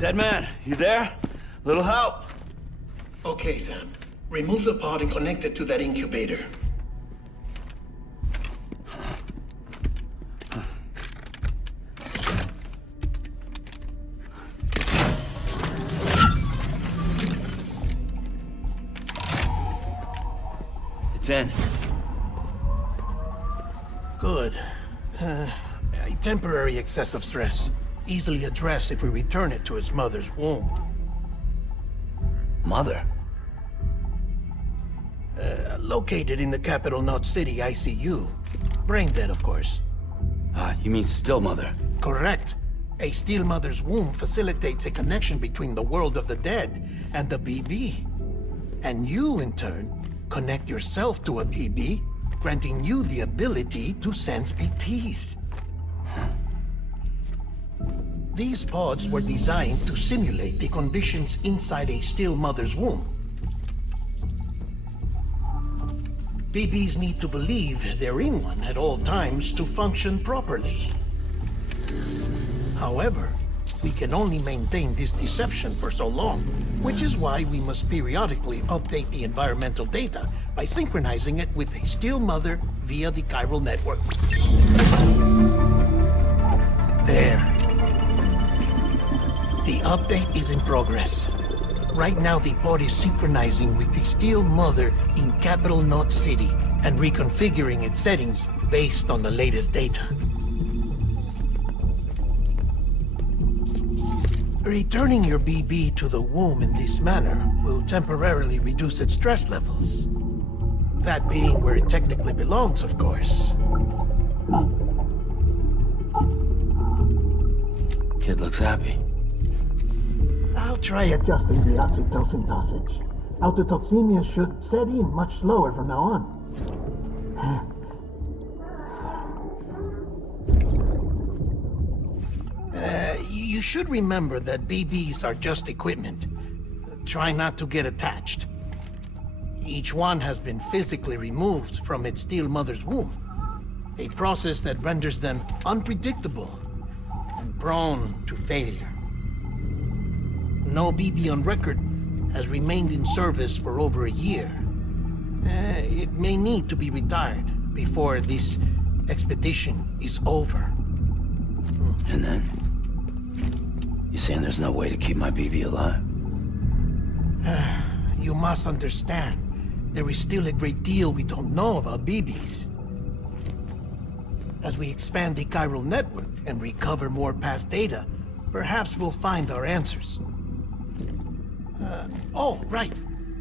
Dead man, you there? Little help? Okay, Sam. Remove the pod and connect it to that incubator. It's in. Good. A temporary excessive stress. Easily addressed if we return it to its mother's womb. Mother? Located in the capital Knot City ICU. Brain dead, of course. You mean still mother? Correct. A still mother's womb facilitates a connection between the world of the dead and the BB. And you, in turn, connect yourself to a BB, granting you the ability to sense BTs. These pods were designed to simulate the conditions inside a still mother's womb. BBs need to believe they're in one at all times to function properly. However, we can only maintain this deception for so long, which is why we must periodically update the environmental data by synchronizing it with a still mother via the chiral network. There. The update is in progress. Right now, the pod is synchronizing with the still mother in capital Knot City and reconfiguring its settings based on the latest data. Returning your BB to the womb in this manner will temporarily reduce its stress levels. That being where it technically belongs, of course. Kid looks happy. I'll try adjusting the oxytocin dosage. Autotoxemia should set in much slower from now on. You should remember that BBs are just equipment. Try not to get attached. Each one has been physically removed from its still mother's womb. A process that renders them unpredictable and prone to failure. No BB on record has remained in service for over a year. It may need to be retired before this expedition is over. And then? You saying there's no way to keep my BB alive? You must understand, there is still a great deal we don't know about BBs. As we expand the chiral network and recover more past data, perhaps we'll find our answers. Oh, right.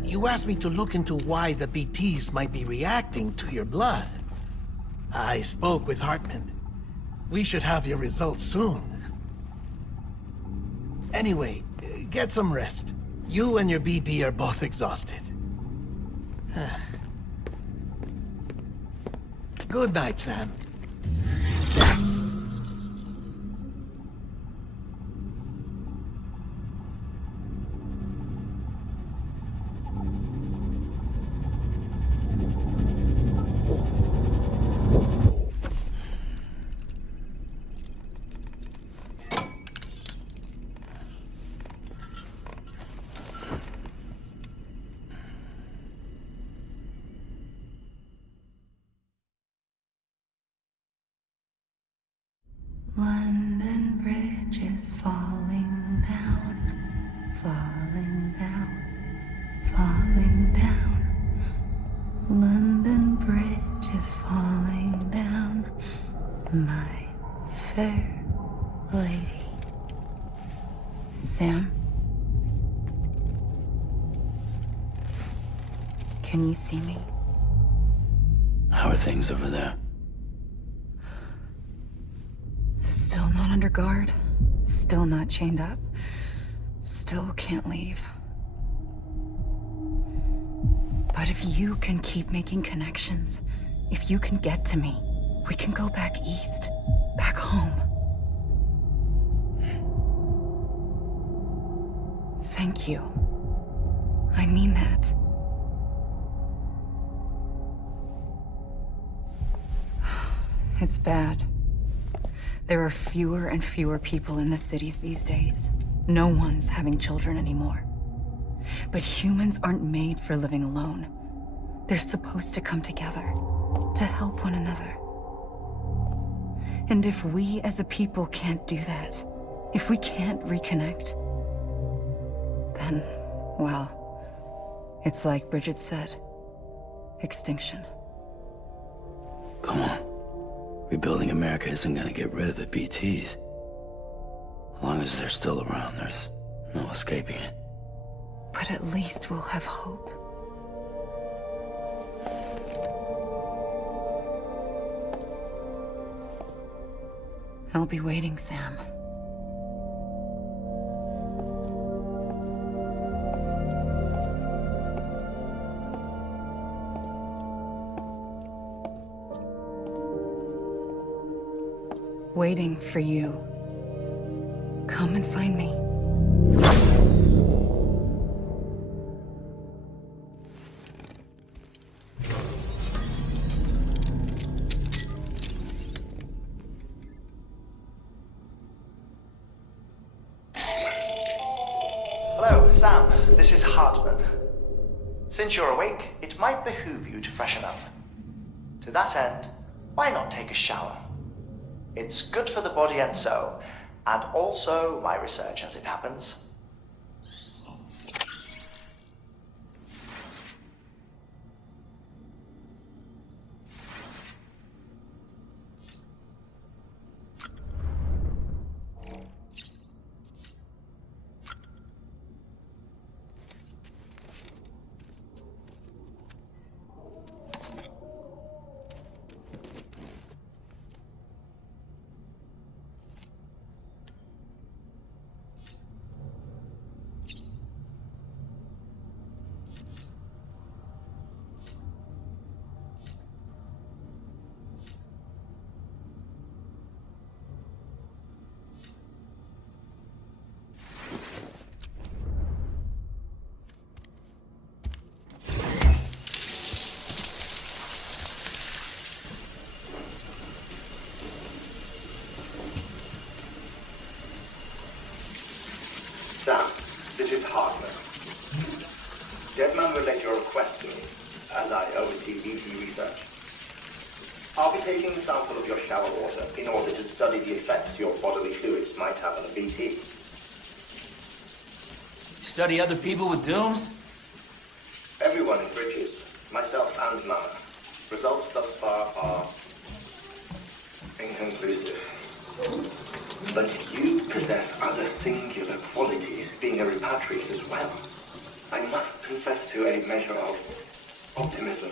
You asked me to look into why the BTs might be reacting to your blood. I spoke with Hartman. We should have your results soon. Anyway, get some rest. You and your BB are both exhausted. Good night, Sam. London Bridge is falling down, falling down, falling down. London Bridge is falling down, my fair lady. Sam? Can you see me? How are things over there? Still not under guard, still not chained up, still can't leave. But if you can keep making connections, if you can get to me, we can go back east, back home. Thank you. I mean that. It's bad. There are fewer and fewer people in the cities these days. No one's having children anymore. But humans aren't made for living alone. They're supposed to come together, to help one another. And if we as a people can't do that, if we can't reconnect, then, well, it's like Bridget said, extinction. Come on. Rebuilding America isn't gonna get rid of the BTs. As long as they're still around, there's no escaping it. But at least we'll have hope. I'll be waiting, Sam. Waiting for you. Come and find me. Hello, Sam. This is Hartman. Since you're awake, it might behoove you to freshen up. To that end, why not take a shower? It's good for the body and soul, and also my research as it happens. Sam, this is Hartman. Deadman relayed your request to me, as I oversee BT research. I'll be taking a sample of your shower water in order to study the effects your bodily fluids might have on a BT. Study other people with dooms? Everyone in Bridges, myself and Mama. Results thus far are inconclusive. But you possess other singular qualities, being a repatriate as well. I must confess to a measure of optimism.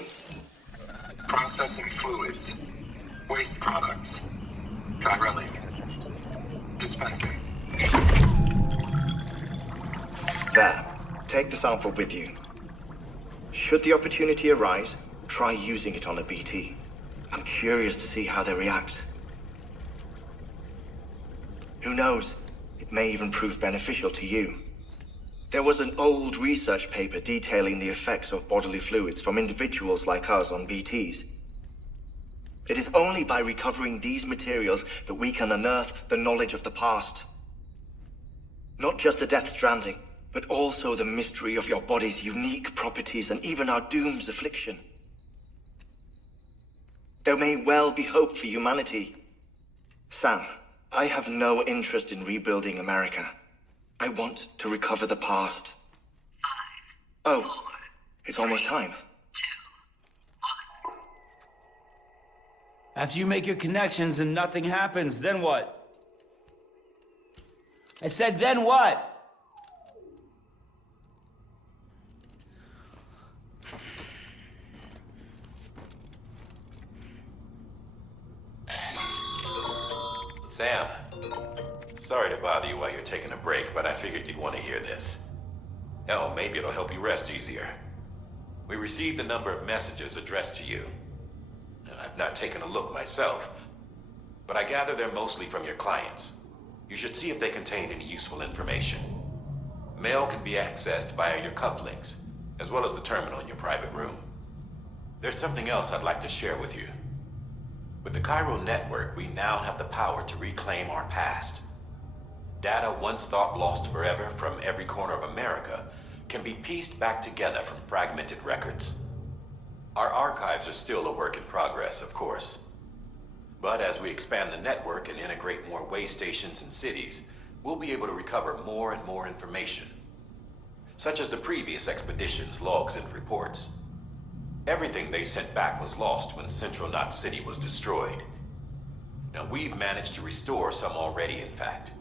Processing fluids. Waste products. Chirelling. Dispensing. There. Take the sample with you. Should the opportunity arise, try using it on a BT. I'm curious to see how they react. Who knows? It may even prove beneficial to you. There was an old research paper detailing the effects of bodily fluids from individuals like us on BTs. It is only by recovering these materials that we can unearth the knowledge of the past. Not just the Death Stranding, but also the mystery of your body's unique properties and even our doom's affliction. There may well be hope for humanity. Sam, I have no interest in rebuilding America. I want to recover the past. 5, 4, oh, it's almost time. 2, 1. After you make your connections and nothing happens, then what? I said, then what? Sam, sorry to bother you while you're taking a break, but I figured you'd want to hear this. Hell, maybe it'll help you rest easier. We received a number of messages addressed to you. I've not taken a look myself, but I gather they're mostly from your clients. You should see if they contain any useful information. Mail can be accessed via your cufflinks, as well as the terminal in your private room. There's something else I'd like to share with you. With the Chiral Network, we now have the power to reclaim our past. Data once thought lost forever from every corner of America can be pieced back together from fragmented records. Our archives are still a work in progress, of course. But as we expand the network and integrate more way stations and cities, we'll be able to recover more and more information, such as the previous expedition's logs and reports. Everything they sent back was lost when Central Knot City was destroyed. Now we've managed to restore some already, in fact.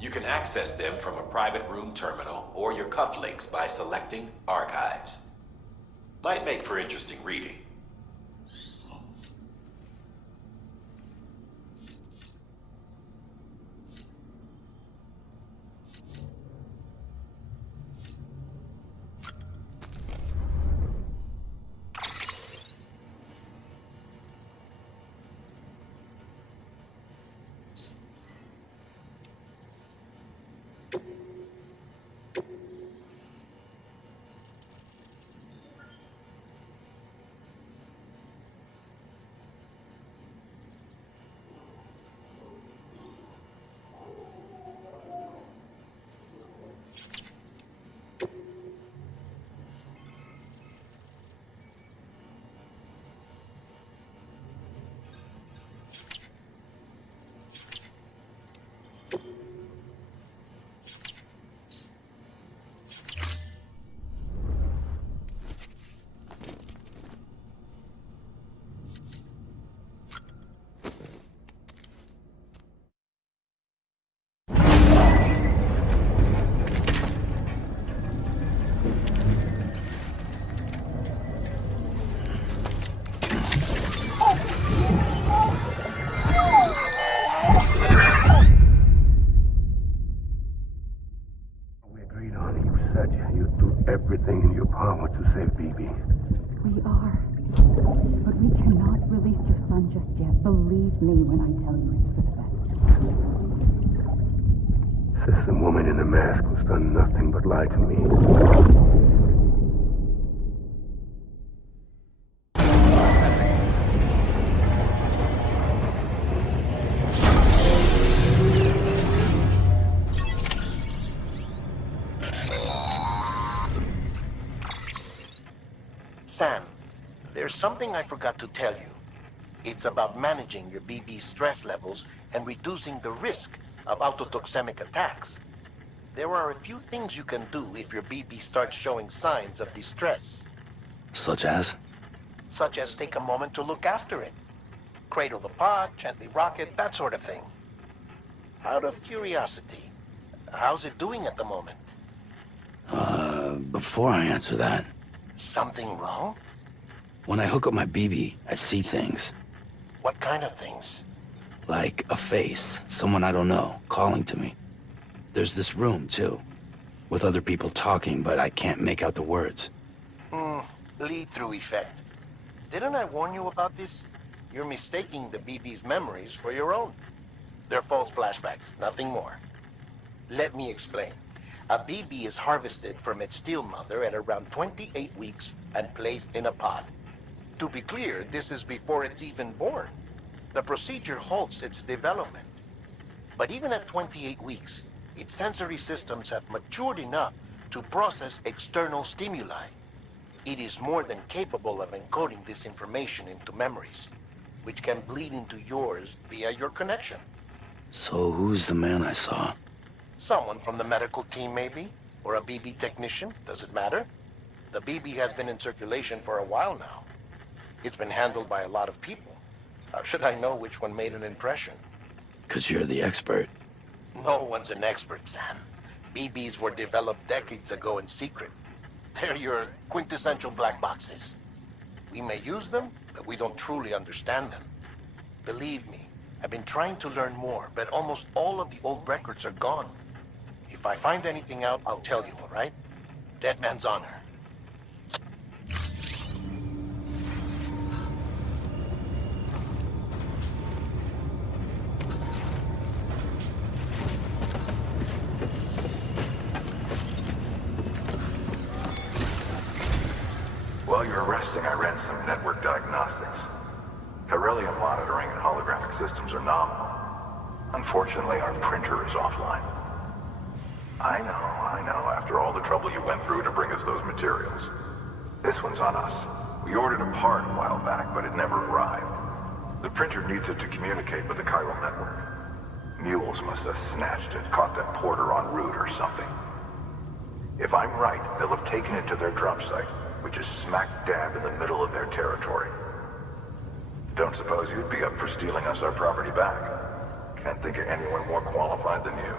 You can access them from a private room terminal or your cufflinks by selecting Archives. Might make for interesting reading. Everything in your power to save BB. We are. But we cannot release your son just yet. Believe me when I tell you it's for the best. System woman in the mask who's done nothing but lie to me. Sam, there's something I forgot to tell you. It's about managing your BB stress levels and reducing the risk of autotoxemic attacks. There are a few things you can do if your BB starts showing signs of distress. Such as? Such as take a moment to look after it. Cradle the pod, gently rock it, that sort of thing. Out of curiosity, how's it doing at the moment? Before I answer that, Something wrong? when I hook up my BB, I see things. What kind of things? Like a face, someone I don't know, calling to me. There's this room, too, with other people talking, but I can't make out the words. Lead-through effect. Didn't I warn you about this? You're mistaking the BB's memories for your own. They're false flashbacks, nothing more. Let me explain. A BB is harvested from its steel mother at around 28 weeks and placed in a pod. To be clear, this is before it's even born. The procedure halts its development. But even at 28 weeks, its sensory systems have matured enough to process external stimuli. It is more than capable of encoding this information into memories, which can bleed into yours via your connection. So who's the man I saw? Someone from the medical team, maybe? Or a BB technician, does it matter? The BB has been in circulation for a while now. It's been handled by a lot of people. How should I know which one made an impression? 'Cause you're the expert. No one's an expert, Sam. BBs were developed decades ago in secret. They're your quintessential black boxes. We may use them, but we don't truly understand them. Believe me, I've been trying to learn more, but almost all of the old records are gone. If I find anything out, I'll tell you, all right? Dead man's honor. While you were resting, I ran some network diagnostics. Corellium monitoring and holographic systems are nominal. Unfortunately, our printer is offline. I know, after all the trouble you went through to bring us those materials. This one's on us. We ordered a part a while back, but it never arrived. The printer needs it to communicate with the chiral network. Mules must have snatched it, caught that porter en route or something. If I'm right, they'll have taken it to their drop site, which is smack dab in the middle of their territory. Don't suppose you'd be up for stealing us our property back? Can't think of anyone more qualified than you.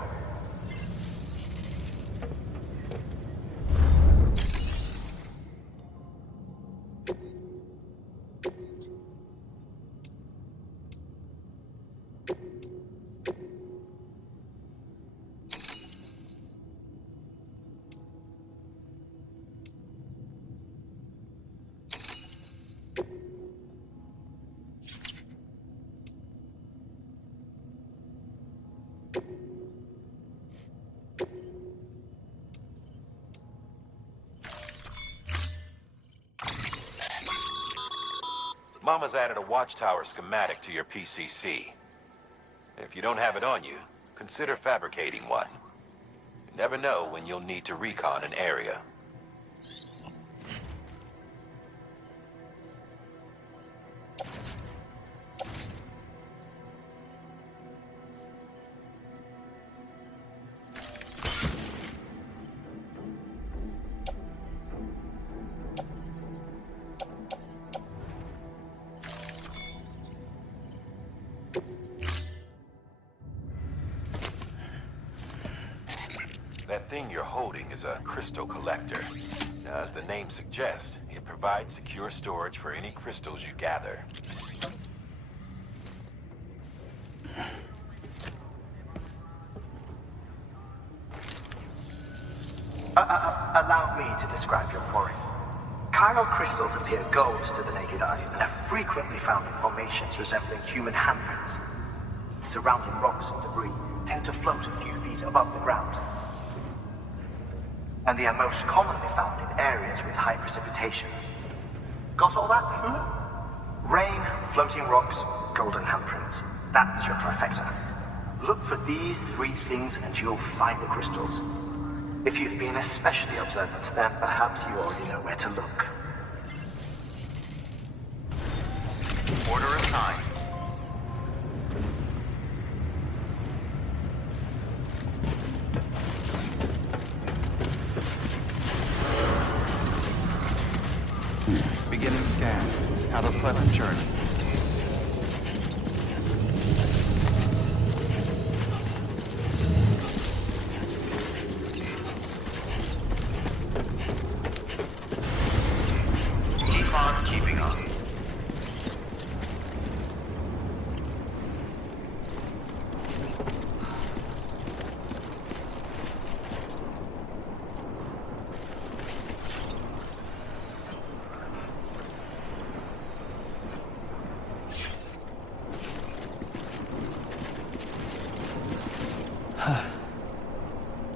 Mama's added a watchtower schematic to your PCC. If you don't have it on you, consider fabricating one. You never know when you'll need to recon an area. That thing you're holding is a crystal collector. Now, as the name suggests, it provides secure storage for any crystals you gather. Allow me to describe your quarry. Chiral crystals appear gold to the naked eye and are frequently found in formations resembling human handprints. Surrounding rocks and debris tend to float a few feet above the ground. And they are most commonly found in areas with high precipitation. Got all that? Rain, floating rocks, golden handprints. That's your trifecta. Look for these three things and you'll find the crystals. If you've been especially observant, then perhaps you already know where to look. Order assigned. Beginning scan. Have a pleasant journey. Keep on keeping on.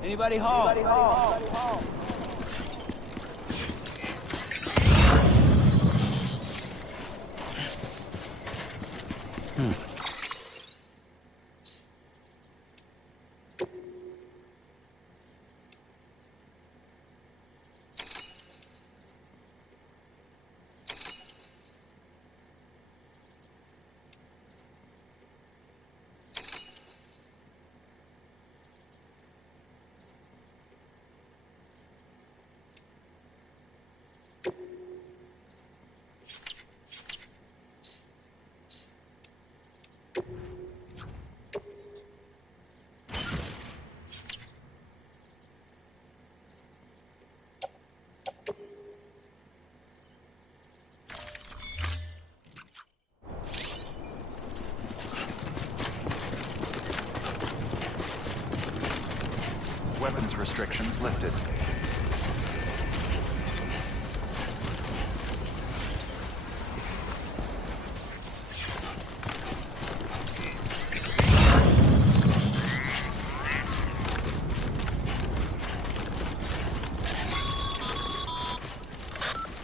Anybody home? Weapons restrictions lifted.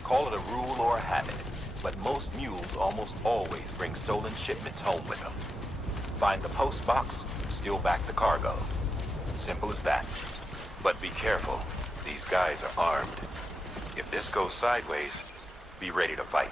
Call it a rule or a habit, but most mules almost always bring stolen shipments home with them. Find the post box, steal back the cargo. Simple as that. But be careful. These guys are armed. If this goes sideways, be ready to fight.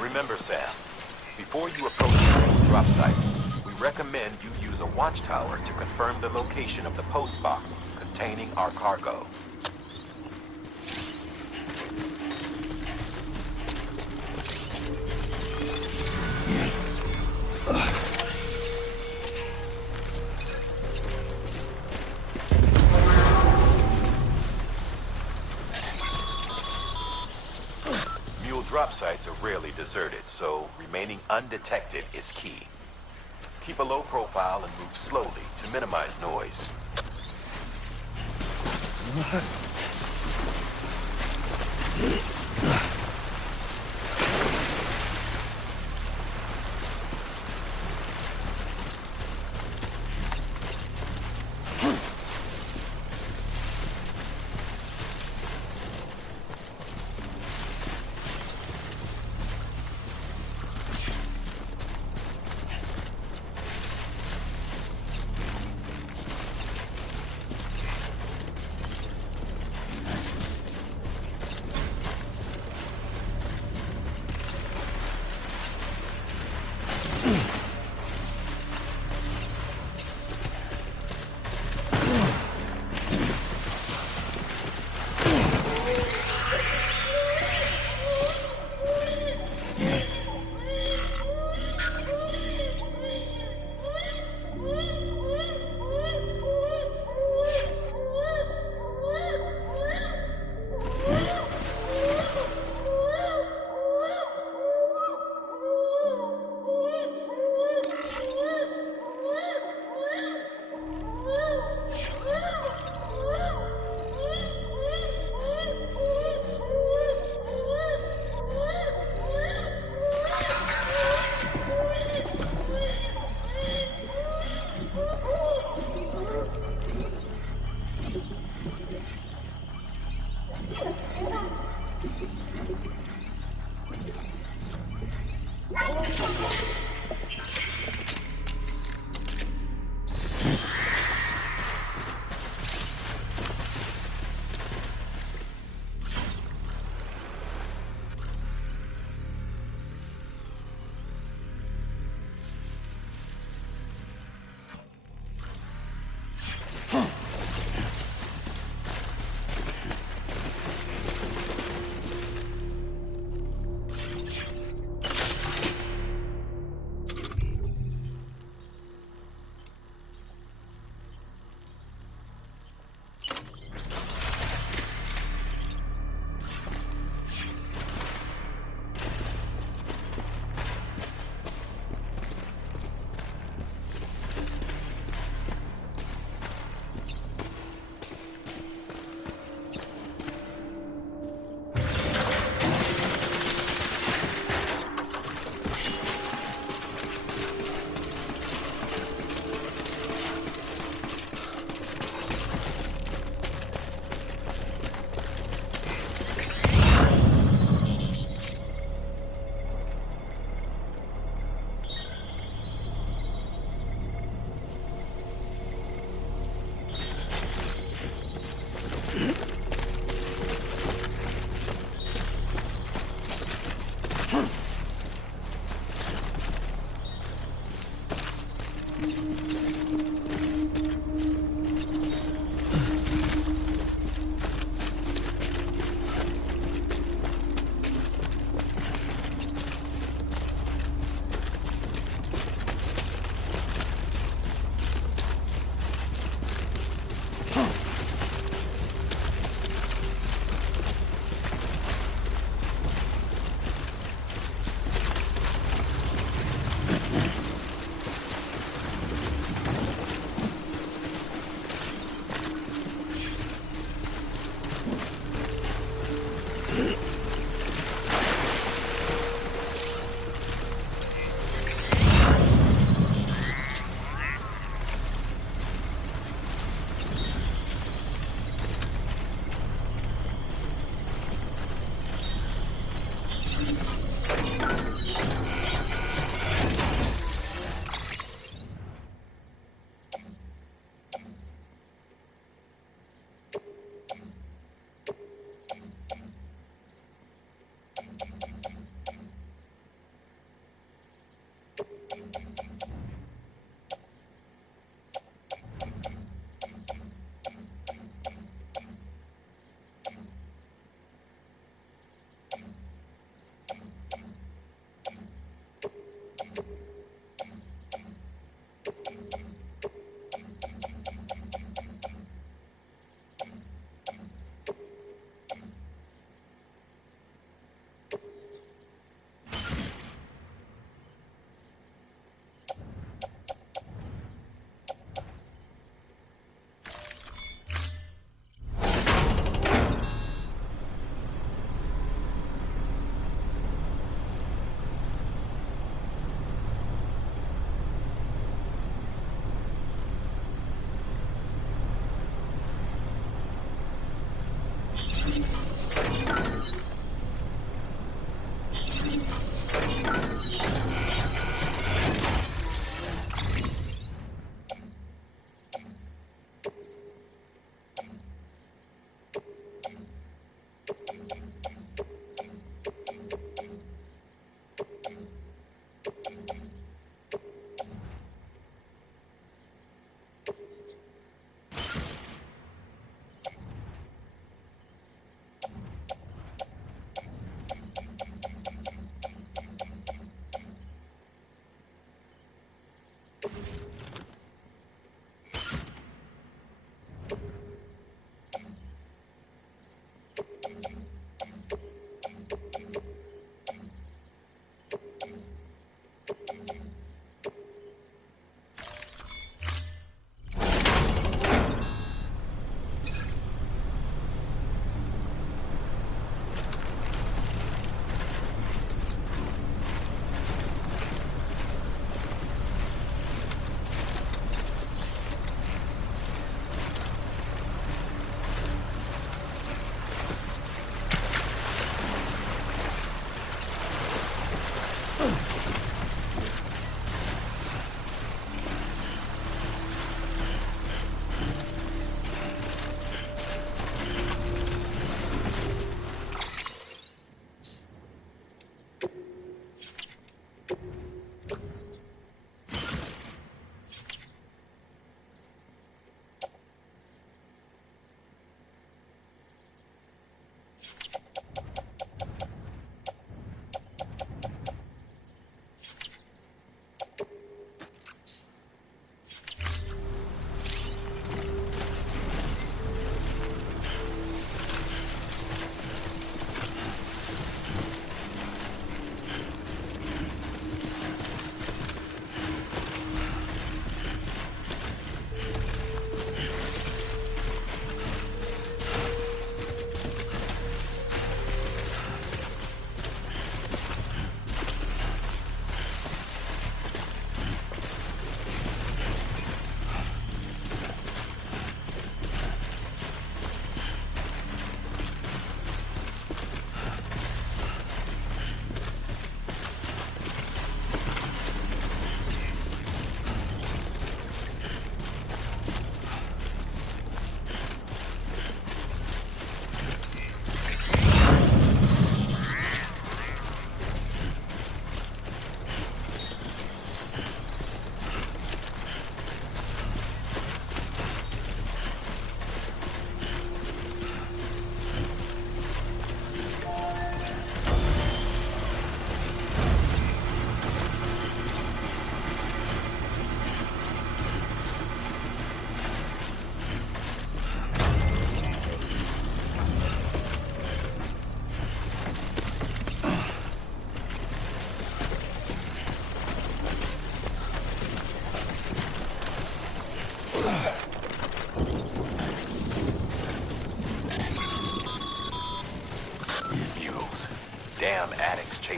Remember, Sam, before you approach the drop site, we recommend you use a watchtower to confirm the location of the post box containing our cargo. Drop sites are rarely deserted, so remaining undetected is key. Keep a low profile and move slowly to minimize noise.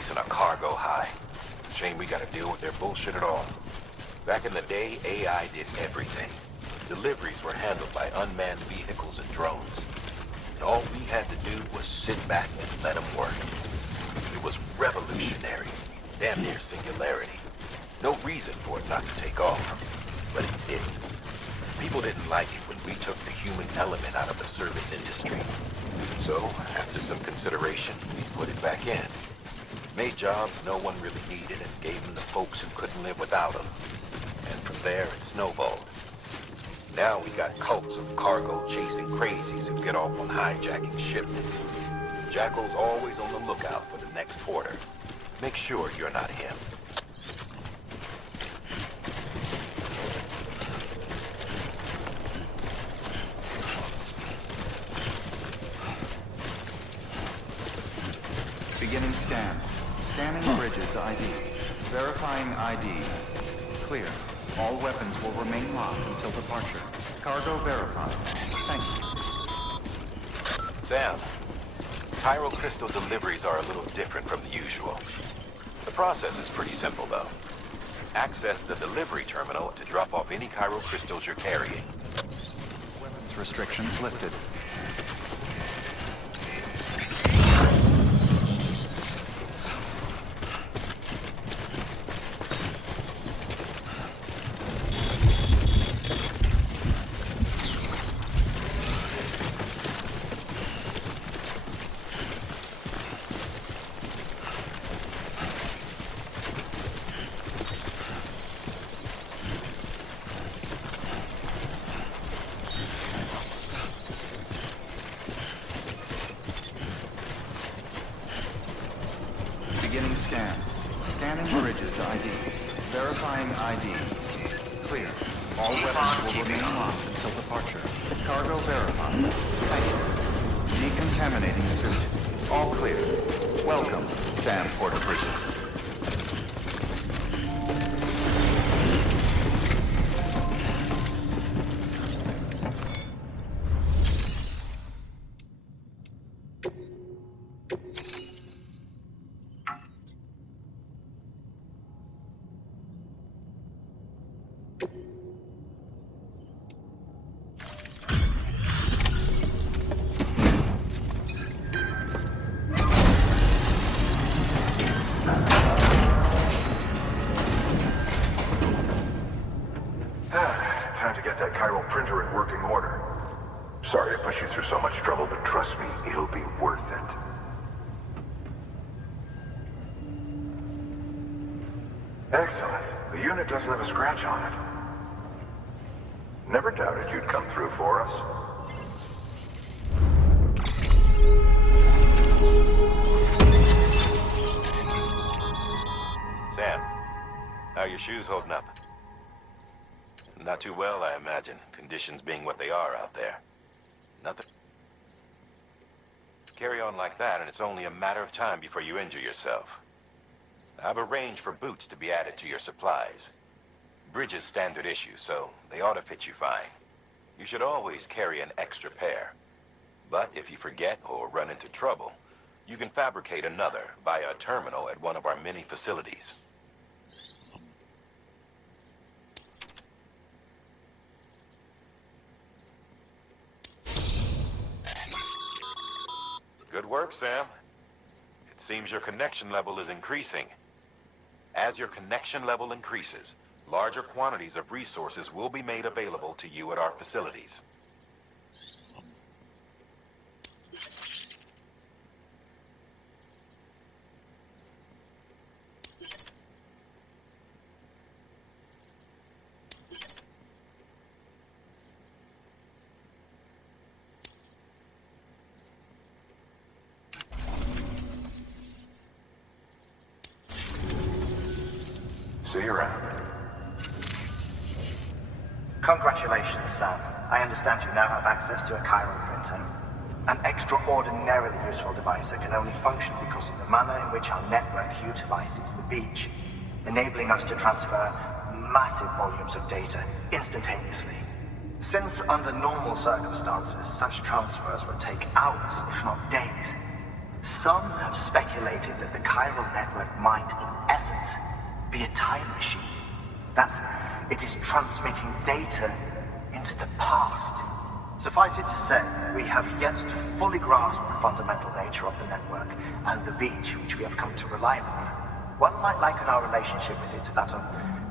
chasing a cargo high. Shame we gotta deal with their bullshit at all. Back in the day, AI did everything. Deliveries were handled by unmanned vehicles and drones. And all we had to do was sit back and let them work. It was revolutionary. Damn near singularity. No reason for it not to take off. But it did. People didn't like it when we took the human element out of the service industry. So, after some consideration, we put it back in. Made jobs no one really needed and gave them to folks who couldn't live without them. And from there, it snowballed. Now we got cults of cargo-chasing crazies who get off on hijacking shipments. Jackal's always on the lookout for the next porter. Make sure you're not him. Beginning scan. Scanning bridges ID. Verifying ID. Clear. All weapons will remain locked until departure. Cargo verified. Thank you. Sam, Chiral crystal deliveries are a little different from the usual. The process is pretty simple, though. Access the delivery terminal to drop off any chiral crystals you're carrying. Weapons restrictions lifted. Beginning scan. Scanning bridges ID. Verifying ID. Clear. All weapons will remain locked until departure. Cargo verified. Thank you. Decontaminating suit. All clear. Welcome, Sam Porter Bridges. Time to get that chiral printer in working order. Sorry to push you through so much trouble, but trust me, it'll be worth it. Excellent. The unit doesn't have a scratch on it. Never doubted you'd come through for us. Sam, how are your shoes holding up? Not too well, I imagine. Conditions being what they are out there. Nothing. Carry on like that, and it's only a matter of time before you injure yourself. I've arranged for boots to be added to your supplies. Bridges standard issue, so they ought to fit you fine. You should always carry an extra pair. But if you forget or run into trouble, you can fabricate another via a terminal at one of our many facilities. Good work, Sam. It seems your connection level is increasing. As your connection level increases, larger quantities of resources will be made available to you at our facilities. See you around. Congratulations, Sam. I understand you now have access to a chiral printer. An extraordinarily useful device that can only function because of the manner in which our network utilizes the beach, enabling us to transfer massive volumes of data instantaneously. Since under normal circumstances, such transfers would take hours, if not days, Some have speculated that the chiral network might, in essence, be a time machine. That it is transmitting data into the past. Suffice it to say, we have yet to fully grasp the fundamental nature of the network and the beach which we have come to rely upon. One might liken our relationship with it to that of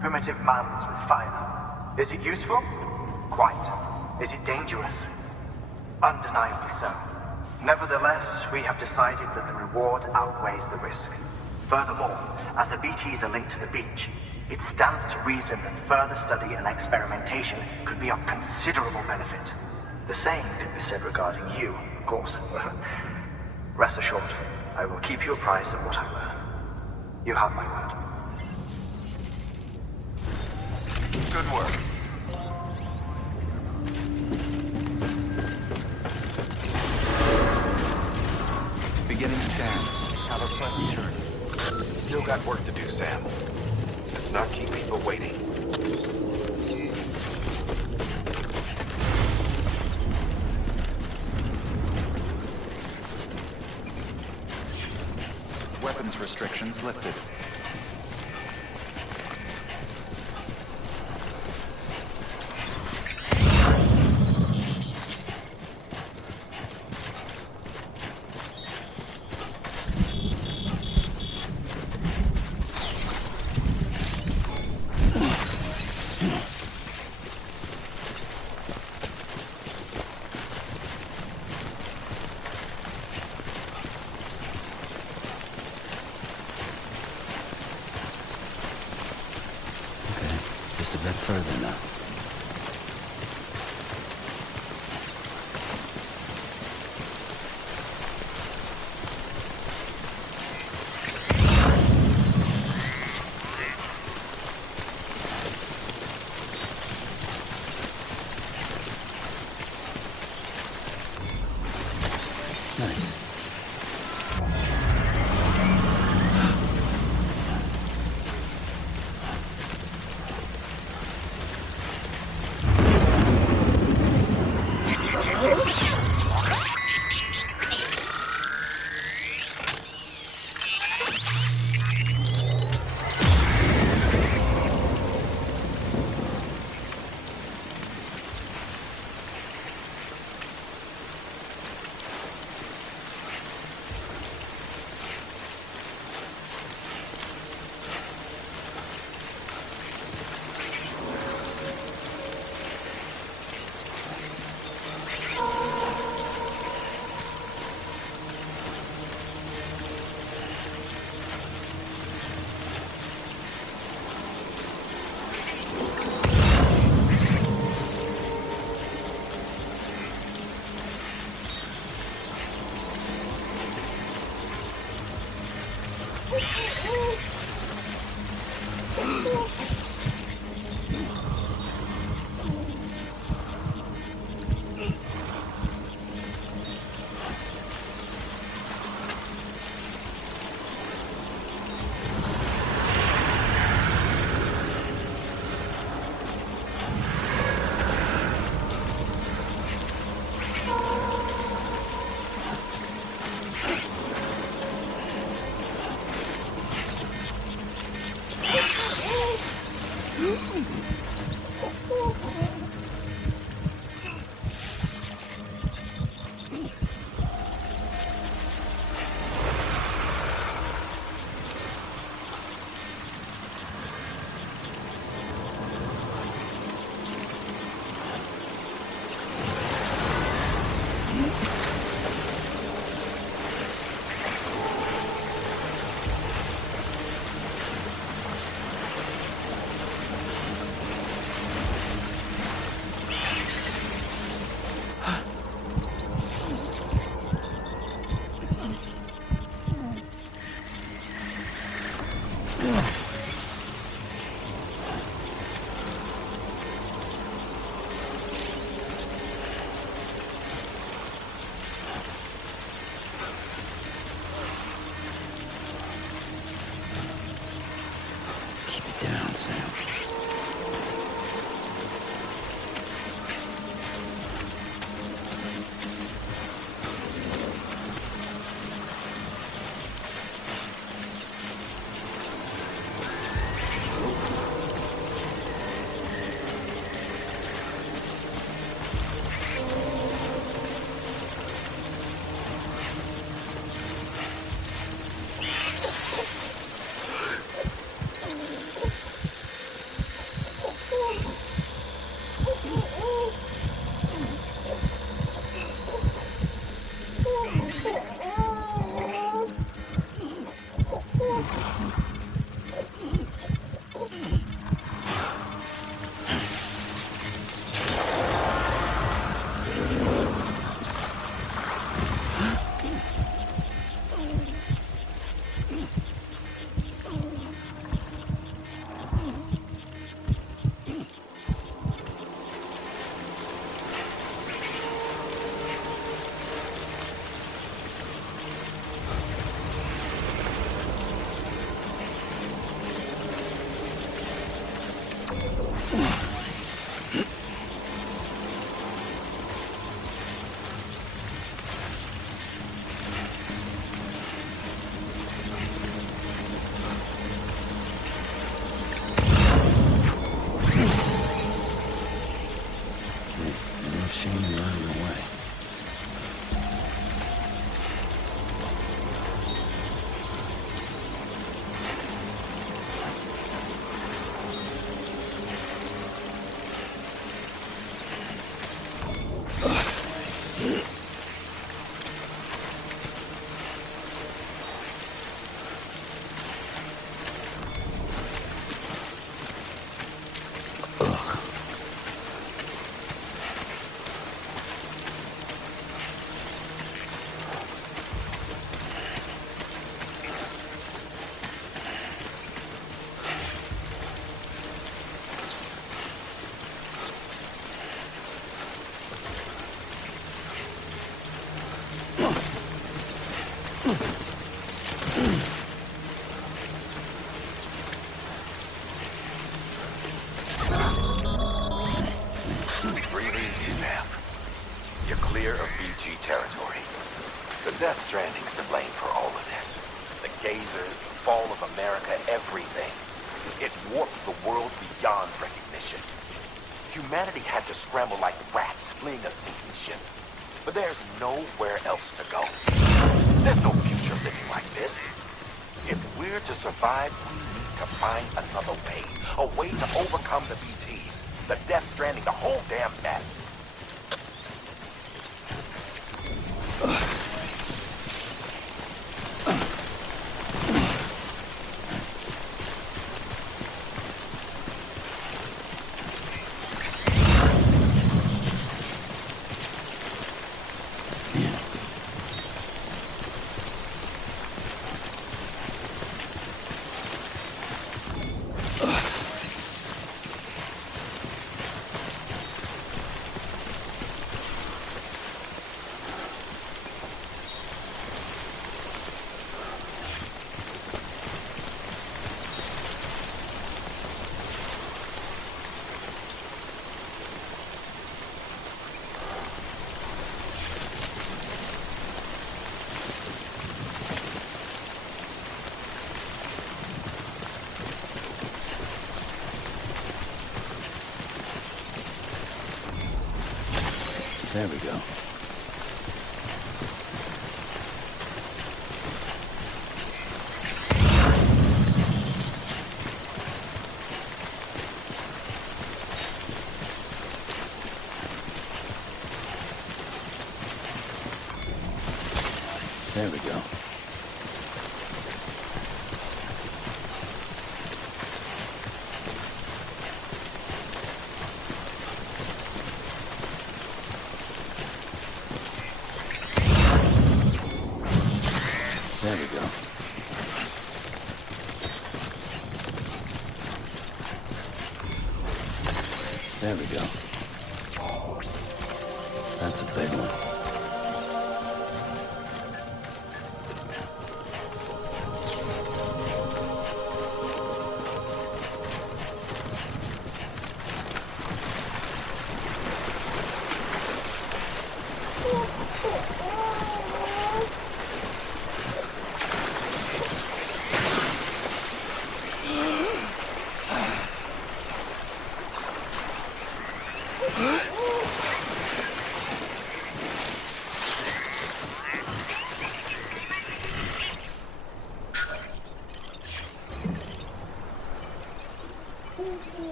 primitive man's with fire. Is it useful? Quite. Is it dangerous? Undeniably so. Nevertheless, we have decided that the reward outweighs the risk. Furthermore, as the BTs are linked to the beach, it stands to reason that further study and experimentation could be of considerable benefit. The same could be said regarding you, of course. Rest assured, I will keep you apprised of what I learn. You have my word. Good work. Beginning scan. Have a pleasant journey. Still got work to do, Sam. Let's not keep people waiting. Weapons restrictions lifted. Just a bit further now. Nice. have Shane and running away. Breathe easy, Sam. You're clear of BG territory. The Death Stranding's to blame for all of this. The gazers, the fall of America, everything. It warped the world beyond recognition. Humanity had to scramble like rats fleeing a sinking ship. But there's nowhere else to go. There's no future living like this. If we're to survive, we need to find another way. A way to overcome the BTs, the Death Stranding, the whole damn mess. There we go. There we go. There we go. There we go. That's a big one.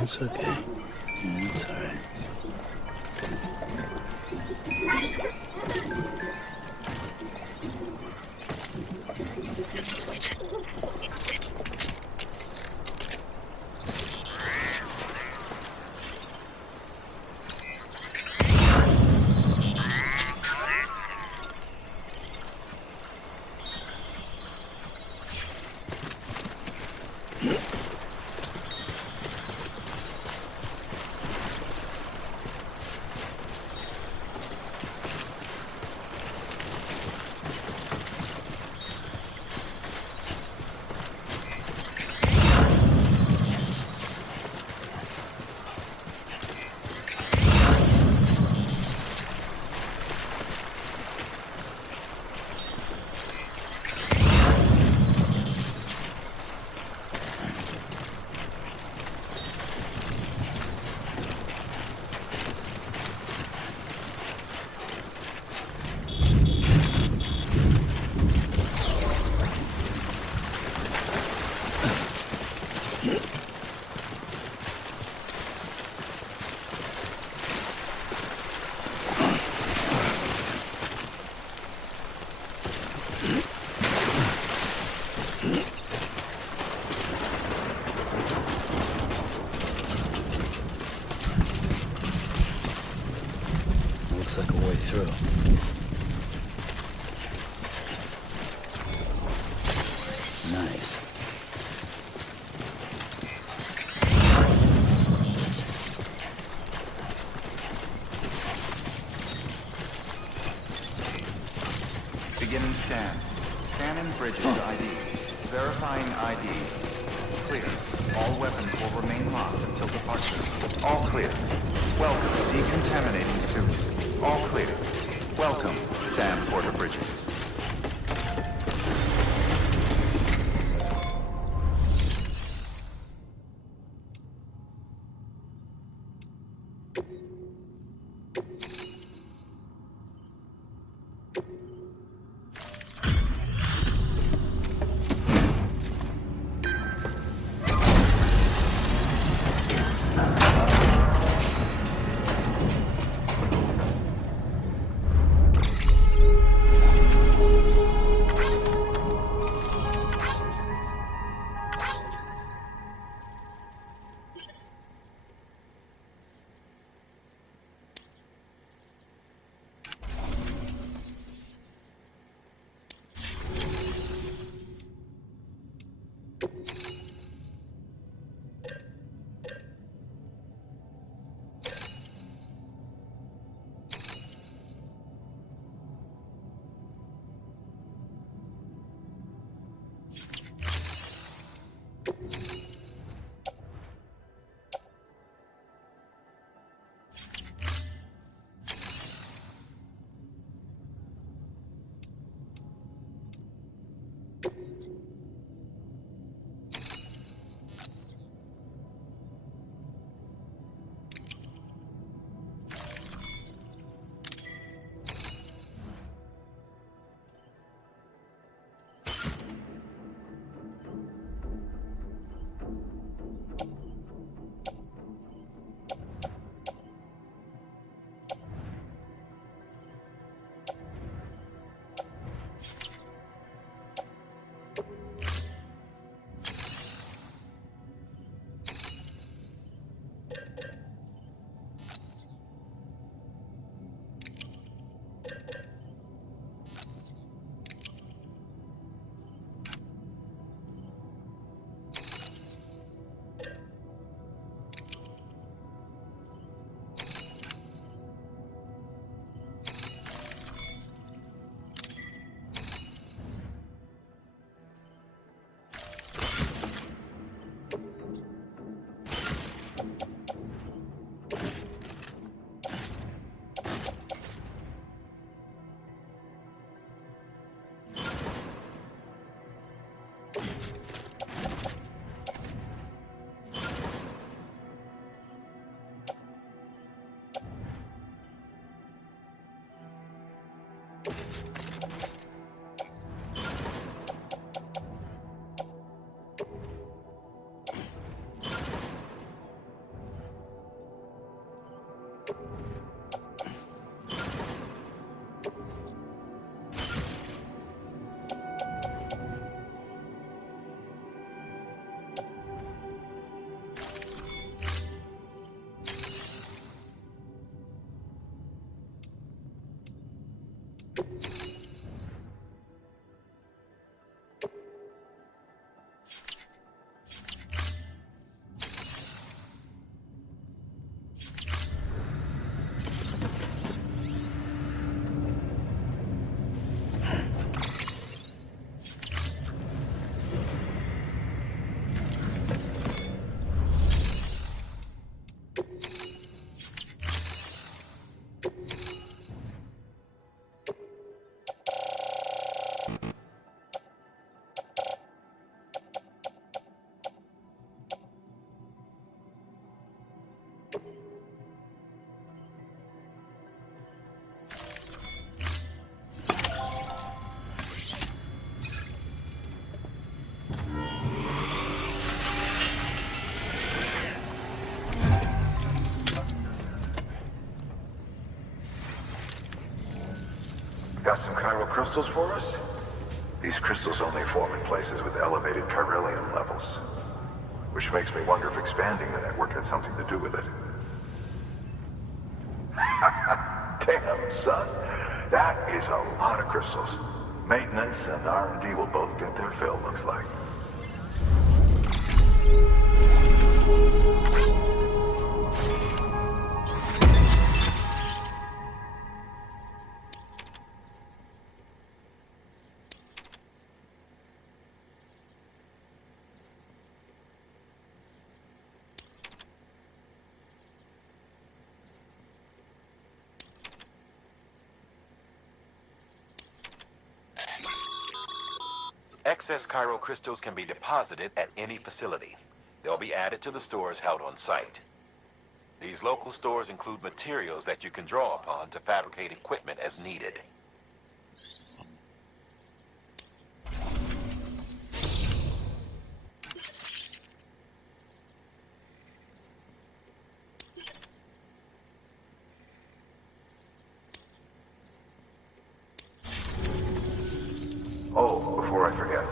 It's okay. It's all right. Looks like a way through. Nice. Beginning scan. Scanning bridges ID. Verifying ID. Clear. All weapons will remain locked until departure. All clear. Welcome, decontaminating suit. All clear. Welcome, Sam Porter Bridges. Got some chiral crystals for us? These crystals only form in places with elevated chiralium levels. Which makes me wonder if expanding the network had something to do with it. Damn, son. That is a lot of crystals. Maintenance and R&D will both get their fill, looks like. Excess Cairo crystals can be deposited at any facility. They'll be added to the stores held on site. These local stores include materials that you can draw upon to fabricate equipment as needed. Oh, before I forget,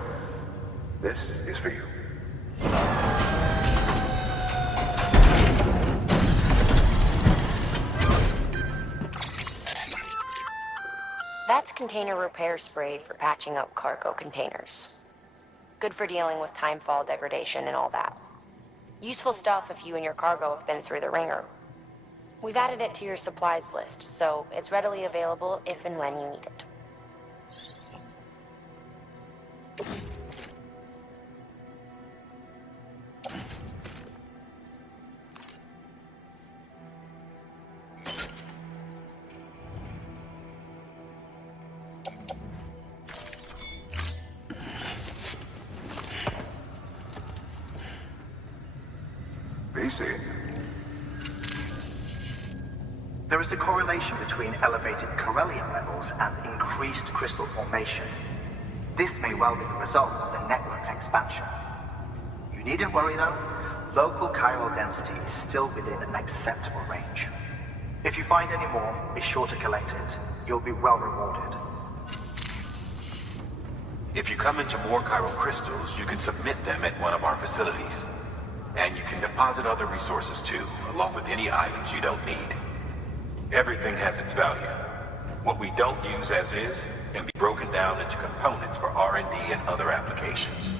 this is for you. That's container repair spray for patching up cargo containers. Good for dealing with timefall degradation and all that. Useful stuff if you and your cargo have been through the ringer. We've added it to your supplies list, so it's readily available if and when you need it. BC. There is a correlation between elevated Corellium levels and increased crystal formation. This may well be the result of the network's expansion. You needn't worry though. Local chiral density is still within an acceptable range. If you find any more, be sure to collect it. You'll be well rewarded. If you come into more chiral crystals, you can submit them at one of our facilities. And you can deposit other resources too, along with any items you don't need. Everything has its value. What we don't use as is can be broken down into components for R&D and other applications.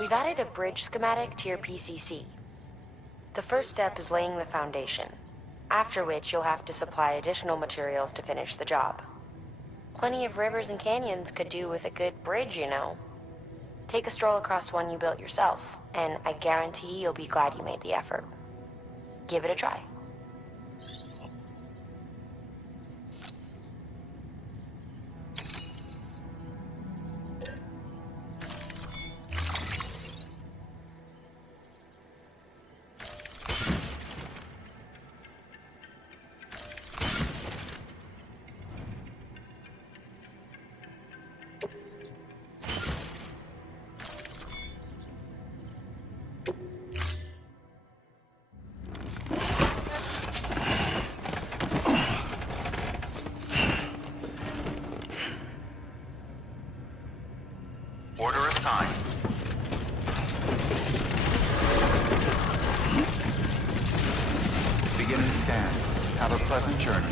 We've added a bridge schematic to your PCC. The first step is laying the foundation, after which you'll have to supply additional materials to finish the job. Plenty of rivers and canyons could do with a good bridge, you know. Take a stroll across one you built yourself, and I guarantee you'll be glad you made the effort. Give it a try. Order assigned. Beginning scan. Have a pleasant journey.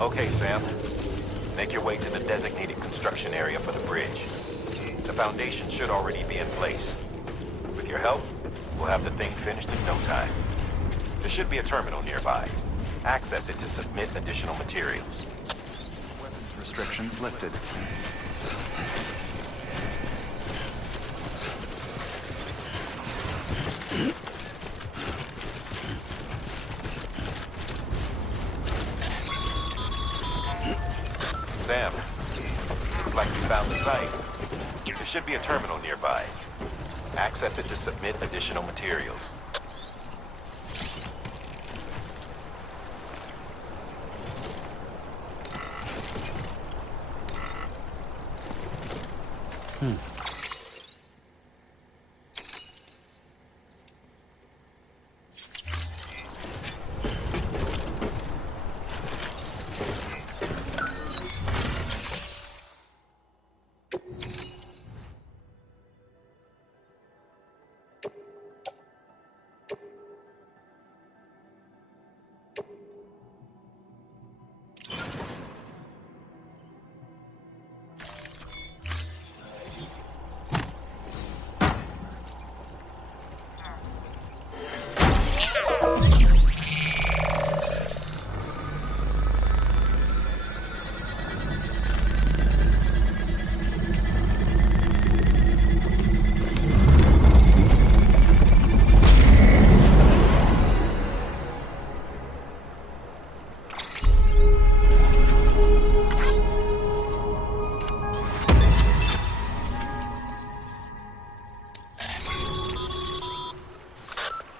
Okay, Sam. Make your way to the designated construction area for the bridge. The foundation should already be in place. With your help, we'll have the thing finished in no time. There should be a terminal nearby. Access it to submit additional materials. Weapons restrictions lifted. Sam, looks like we found the site. There should be a terminal nearby. Access it to submit additional materials.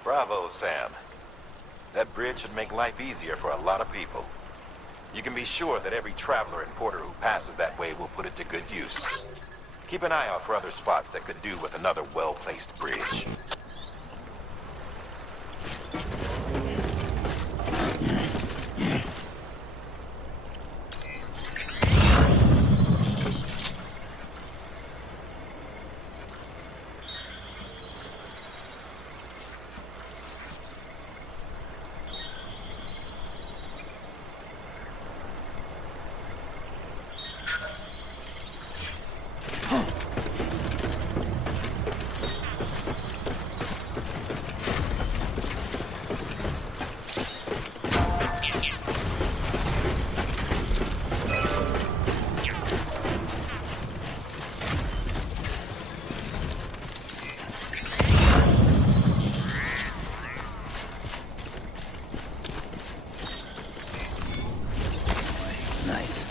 Bravo, Sam. That bridge should make life easier for a lot of people. You can be sure that every traveler and porter who passes that way will put it to good use. Keep an eye out for other spots that could do with another well-placed bridge. Nice.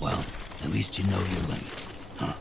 Well, at least you know your limits, huh?